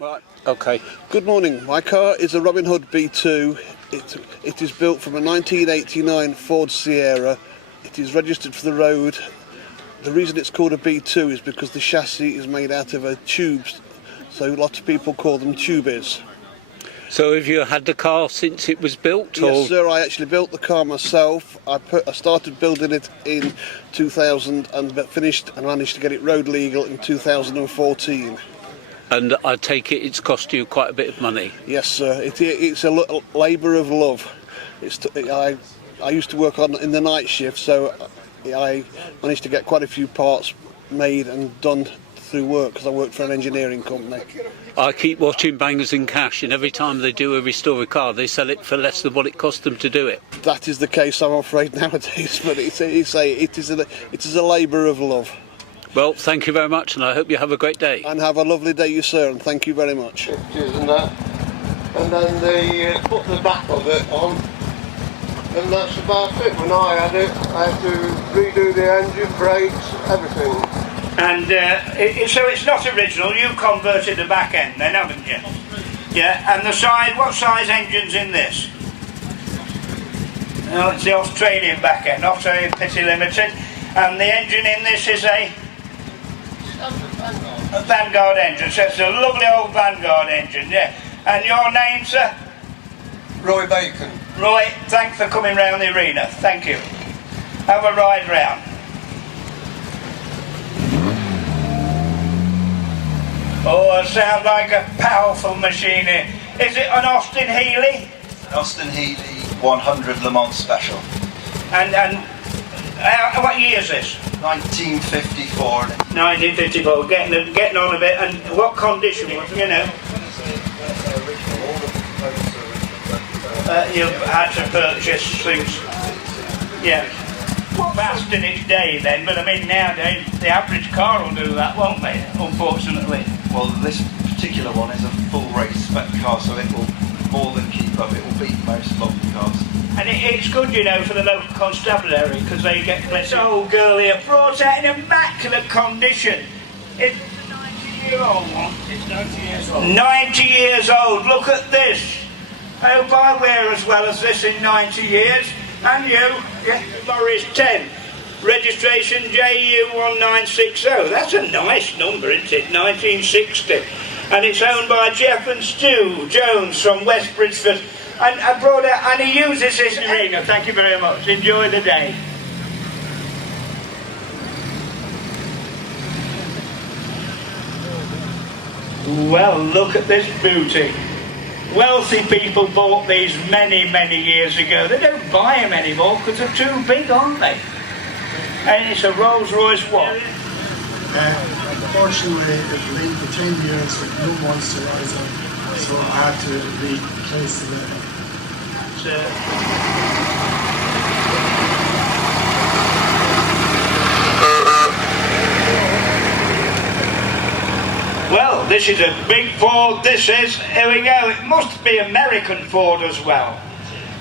Right, okay. Good morning. My car is a Robin Hood B2. It is built from a 1989 Ford Sierra. It is registered for the road. The reason it's called a B2 is because the chassis is made out of a tubes, so lots of people call them tubies. So have you had the car since it was built? Yes, sir. I actually built the car myself. I started building it in 2000 and finished and managed to get it road legal in 2014. And I take it it's cost you quite a bit of money? Yes, sir. It's a labour of love. I used to work in the night shift, so I managed to get quite a few parts made and done through work because I worked for an engineering company. I keep watching Bangers and Cash, and every time they do restore a car, they sell it for less than what it cost them to do it. That is the case, I'm afraid, nowadays, but it is a labour of love. Well, thank you very much, and I hope you have a great day. And have a lovely day, you sir, and thank you very much. And then they put the back of it on, and that's about it. When I had it, I had to redo the engine, brakes, everything. And so it's not original, you converted the back end then, haven't you? Yeah, and the side, what size engine's in this? No, it's the Australian back end, Australian Pity Limited, and the engine in this is a Vanguard engine, so it's a lovely old Vanguard engine, yeah. And your name, sir? Roy Bacon. Roy, thanks for coming round the arena, thank you. Have a ride round. Oh, it sounds like a powerful machine here. Is it an Austin Healey? Austin Healey 100 Le Mans Special. And what year is this? 1954. 1954, getting on a bit. And what condition, you know? You had to purchase things, yeah. Fast in its day then, but I mean nowadays the average car will do that, won't they, unfortunately? Well, this particular one is a full race spec car, so it will more than keep up. It will beat most local cars. And it's good, you know, for the local constabulary, because they get this old girl here brought out in immaculate condition. It's a 90-year-old one. It's 90 years old. 90 years old, look at this. I hope I wear as well as this in 90 years. And you, yeah, Morris 10, registration JU1960. That's a nice number, isn't it? 1960. And it's owned by Jeff and Stu Jones from West Bridgeford. And I brought out, and he uses this arena. Thank you very much. Enjoy the day. Well, look at this beauty. Wealthy people bought these many, many years ago. They don't buy them anymore because they're too big, aren't they? And it's a Rolls-Royce what? Unfortunately, it leaked for 10 years with no moisturiser, so I had to replace it. Well, this is a big Ford, this is. Here we go. It must be American Ford as well.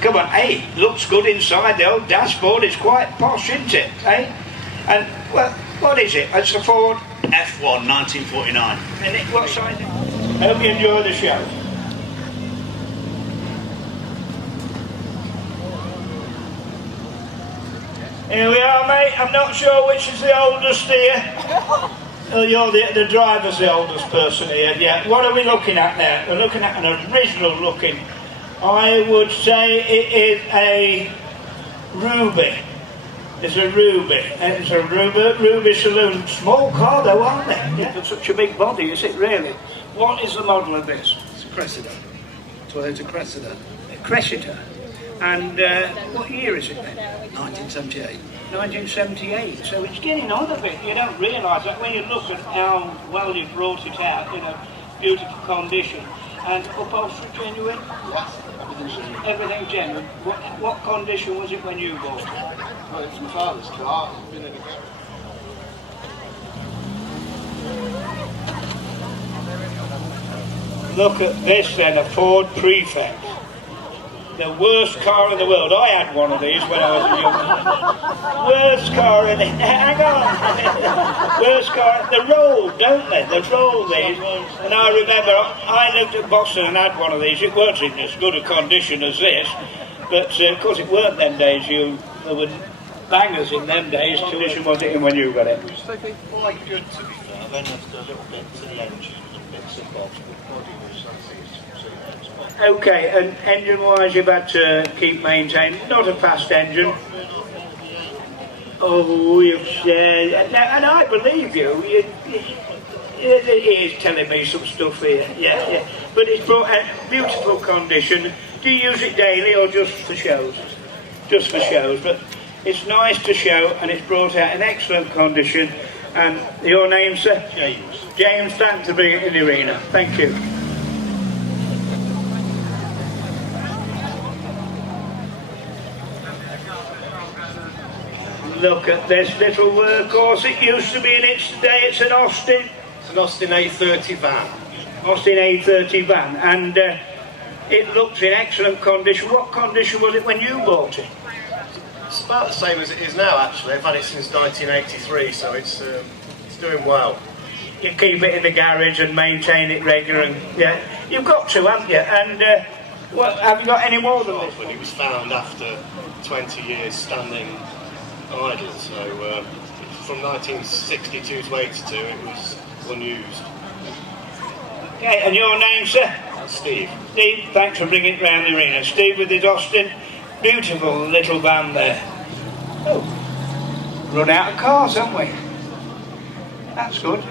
Come on, hey, looks good inside. The old dashboard is quite posh, isn't it, eh? And, well, what is it? It's a Ford F1 1949. And what size is it? I hope you enjoy the show. Here we are, mate. I'm not sure which is the oldest here. Oh, you're the driver's the oldest person here, yeah. What are we looking at now? We're looking at an original looking. I would say it is a Ruby. It's a Ruby. It's a Ruby Saloon. Small car though, aren't they? Yeah. It's such a big body, is it really? What is the model of this? It's a Cressida. Toyota Cressida. Cressida. And what year is it then? 1978. 1978, so it's getting on a bit. You don't realise that when you look at how well you brought it out, you know, beautiful condition. And upholstery genuine? Yes, everything's genuine. Everything genuine. What condition was it when you bought it? Well, it's my father's car. It's been in the garage. Look at this then, a Ford Prefect. The worst car in the world. I had one of these when I was a young man. Worst car in the... Hang on. Worst car... They roll, don't they? They roll these. And I remember I lived at Boston and had one of these. It weren't in as good a condition as this. But of course it weren't them days. There were bangers in them days. Condition was it in when you got it? Quite good, to be fair. Then after a little bit to the engine and bits and bobs, but body was, I think it's Okay, and engine-wise you've had to keep maintaining. Not a fast engine. Oh, you've said... And I believe you. He is telling me some stuff here. Yeah. But it's brought out beautiful condition. Do you use it daily or just for shows? Just for shows. But it's nice to show and it's brought out in excellent condition. And your name, sir? James. James, thanks for bringing it in the arena. Thank you. Look at this little workhorse. It used to be in its day. It's an Austin. It's an Austin A30 van. Austin A30 van. And it looks in excellent condition. What condition was it when you bought it? It's about the same as it is now, actually. I've had it since 1983, so it's doing well. You keep it in the garage and maintain it regular. And, yeah, you've got to, haven't you? And well, have you got any more than this? When it was found after 20 years standing idle, so from 1962 to 82 it was unused. Okay, and your name, sir? Steve. Steve, thanks for bringing it round the arena. Steve with his Austin, beautiful little van there. Oh, run out of cars, haven't we? That's good.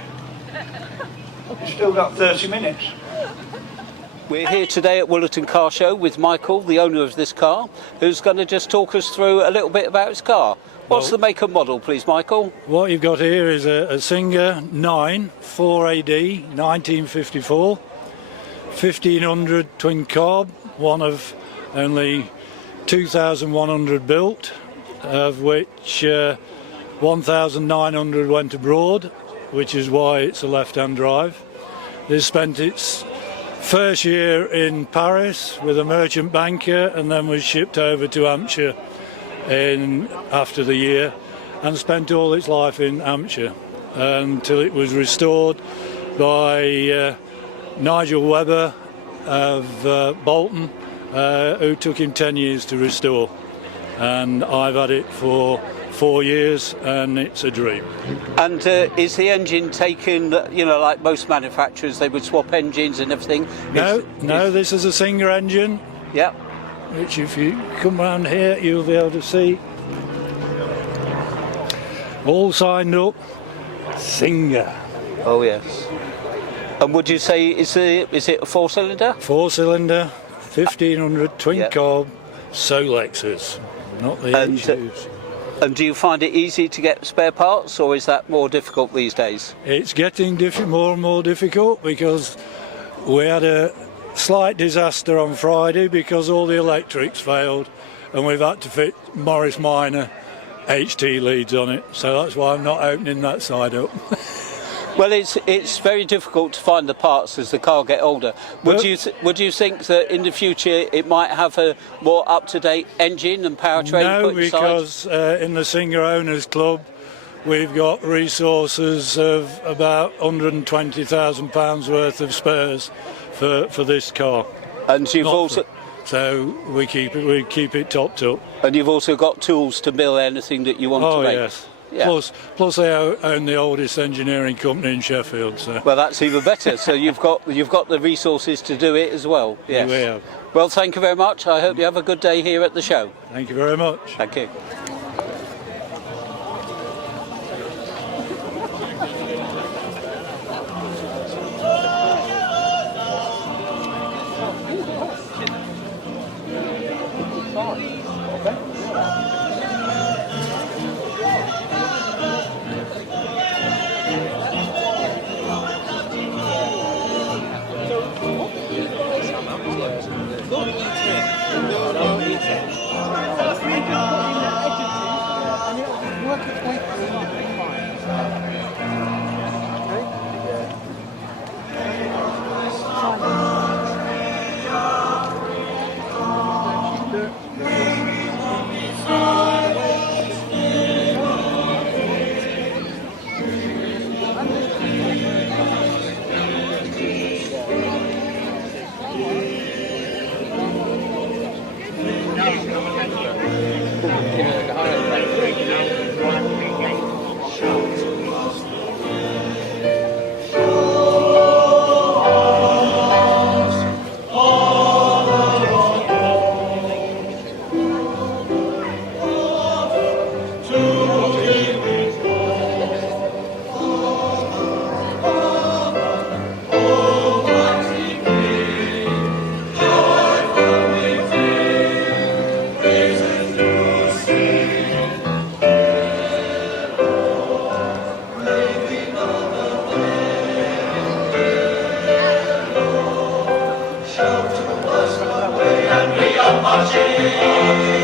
We've still got 30 minutes. We're here today at Nottingham Car Show with Michael, the owner of this car, who's going to just talk us through a little bit about his car. What's the make and model, please, Michael? What you've got here is a Singer 9 4AD 1954, 1500 twin carb, one of only 2,100 built, of which 1,900 went abroad, which is why it's a left-hand drive. This spent its first year in Paris with a merchant banker and then was shipped over to Hampshire after the year and spent all its life in Hampshire until it was restored by Nigel Webber of Bolton, who took him 10 years to restore, and I've had it for 4 years and it's a dream. And is the engine taken, you know, like most manufacturers, they would swap engines and everything? No, this is a Singer engine. Yep. Which if you come round here you'll be able to see. All signed up, Singer. Oh yes. And would you say is it a 4-cylinder? 4-cylinder, 1500 twin carb, Solexes, not the HUs. And do you find it easy to get spare parts, or is that more difficult these days? It's getting more and more difficult because we had a slight disaster on Friday because all the electrics failed and we've had to fit Morris Minor HT leads on it, so that's why I'm not opening that side up. Well, it's very difficult to find the parts as the car get older. Would you think that in the future it might have a more up-to-date engine and powertrain? No, because in the Singer Owners Club we've got resources of about £120,000 worth of spares for this car. And you've so we keep it topped up. And you've also got tools to mill anything that you want to make. Yes. Yeah. Plus they own the oldest engineering company in Sheffield. So. Well, that's even better. So you've got the resources to do it as well. Yes. We have. Well, thank you very much. I hope you have a good day here at the show. Thank you very much. Thank you. the machine.